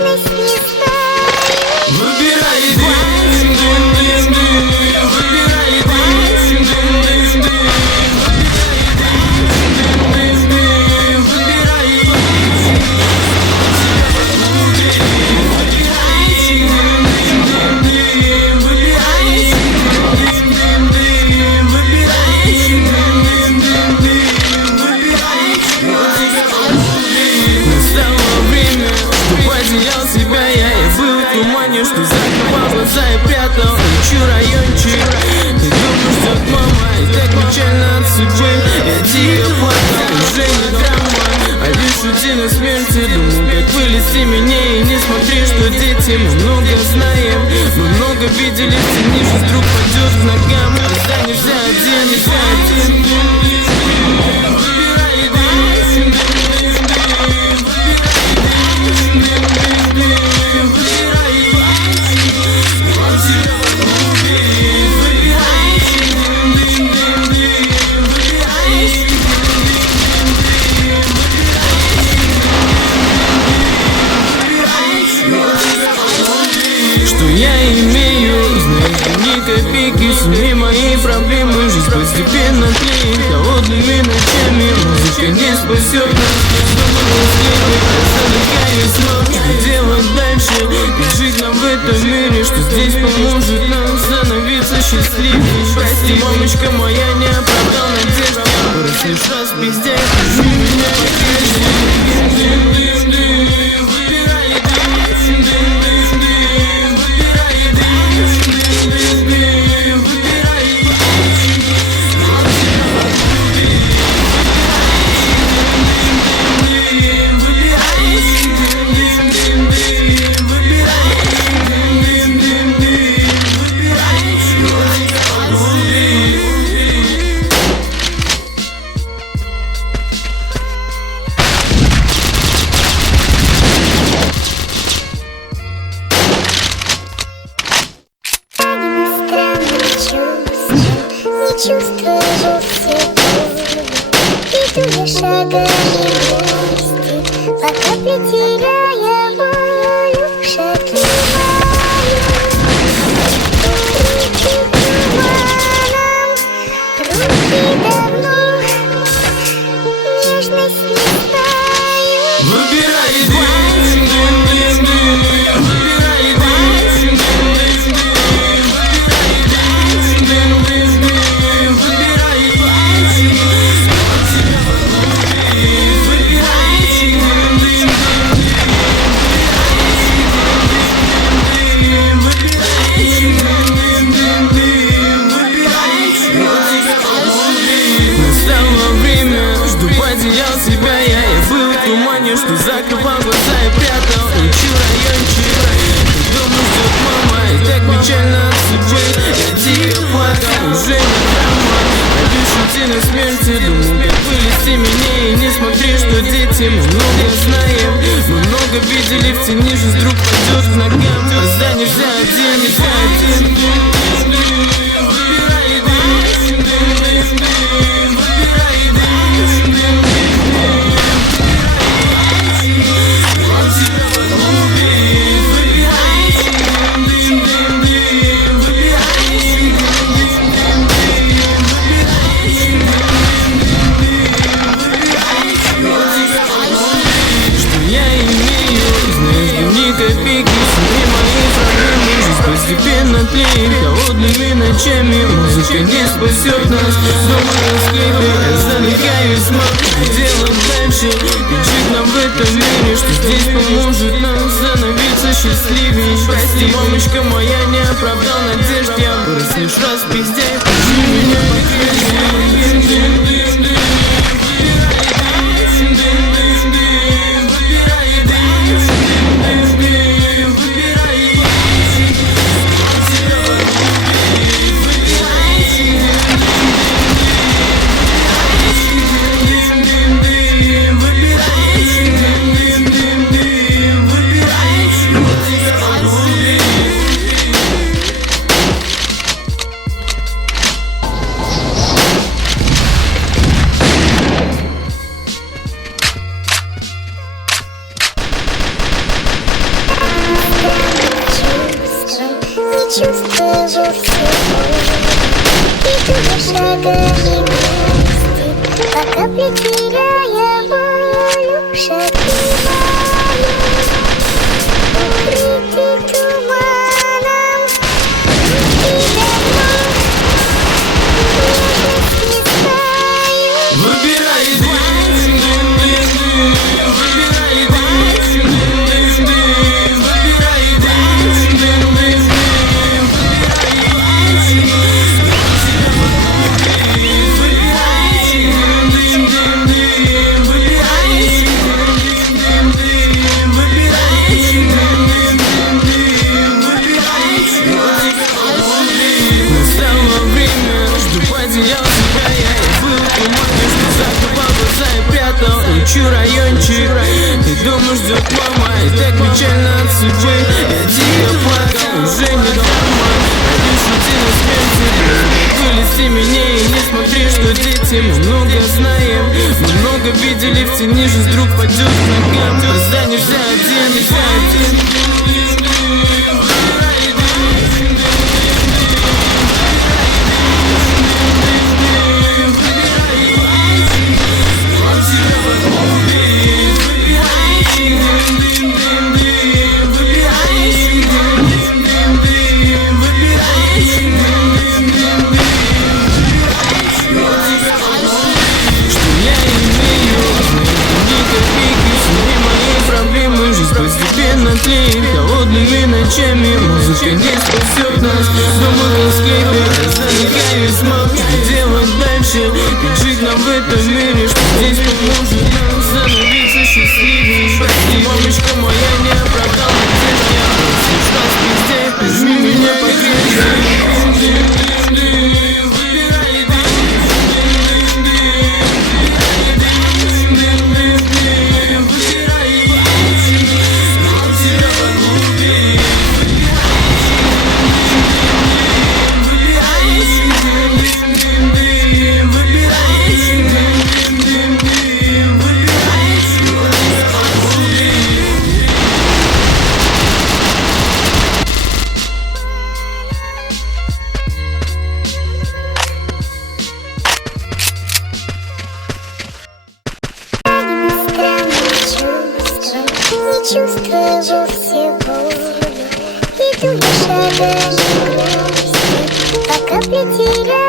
нежность не знаю. Выбирай дым, дым, дым, дым. Выбирай дым, дым, дым, дым. Потерял себя я и был в тумане, что закрывал глаза и прятал. Ищу райончик, и думаю, ждет мама. И так печально от судьбы, я тихо плакал, уже не драма, а лишь рутина смерти. Думаю, как вылезти меня, и не смотри, что дети. Мы много знаем, мы много видели, ценишь, вдруг пойдет к ногам. Останешься один, нельзя один. Что я имею, знаешь, ни копейки, сними мои проблемы. Жизнь постепенно тлеет холодными ночами. Музыка не спасет нас, что делать дальше, как жить нам в этом мире, что здесь поможет нам становиться счастливее. Прости, мамочка моя, не оправдал надежд. Раз лишь раз пиздяй, скажи меня покажи. Чувствую себя, иду я шагами вместе, по капле теряя волю, шагаю. Руки туманом, руки давно, нежность не знаю. Выбирай дым, дым, дым, дым. Выбирай дым, дым, дым, дым. Потерял себя я и был в тумане, что закрывал глаза и прятал. Ищу райончик, и дома ждет мама. И так печально от судьбы, я тихо плакал, уже не драма, а лишь рутина смерти. Думаю, как вылезти меня, и не смотри, что дети. Мы много знаем, мы много видели в тени. Жизнь вдруг пойдет к ногам, останешься один, нельзя один. Копейки, сними мои проблемы. Жизнь постепенно тлеет холодными ночами. Музыка не спасет нас, дома расклеит. Я замыкаюсь, смотрю, делать дальше, как жить нам в этом мире, что здесь поможет нам становиться счастливее. Прости, мамочка моя, не оправдал надежд. Я вырос лишь раз пиздяй, скажи меня покажи. чувства вовсе иду я шагами грусти, по капле теряя волю, шаги мои укрыты туманом, руки давно нежность не знаю. Выбирай дым, выбирай дым, выбирай Настало время, жду потерял себя я. Был туман, что закрывал глаза и прятал. Ищу райончик, и дома ждет мама. И так печально от судьбы, я тихо плакал, уже не дома. Лишь рутина смерти, вылези меня и не смотри, что дети. Мы много знаем, мы много видели в тени. Жизнь вдруг падет к ногам, останешься один, нельзя один. Постепенно тлеет холодными ночами. Музыка не спасет нас. Дома на склепе замыкаюсь, молчу. Что делать дальше? Как жить нам в этом мире? Что здесь поможет нам становиться счастливее? Прости, мамочка моя, не оправдала тебя. Я просто ушла с пизде. Прижми меня покрепче. Чувства вовсе волю, иду я шагами грусти, по капле теряя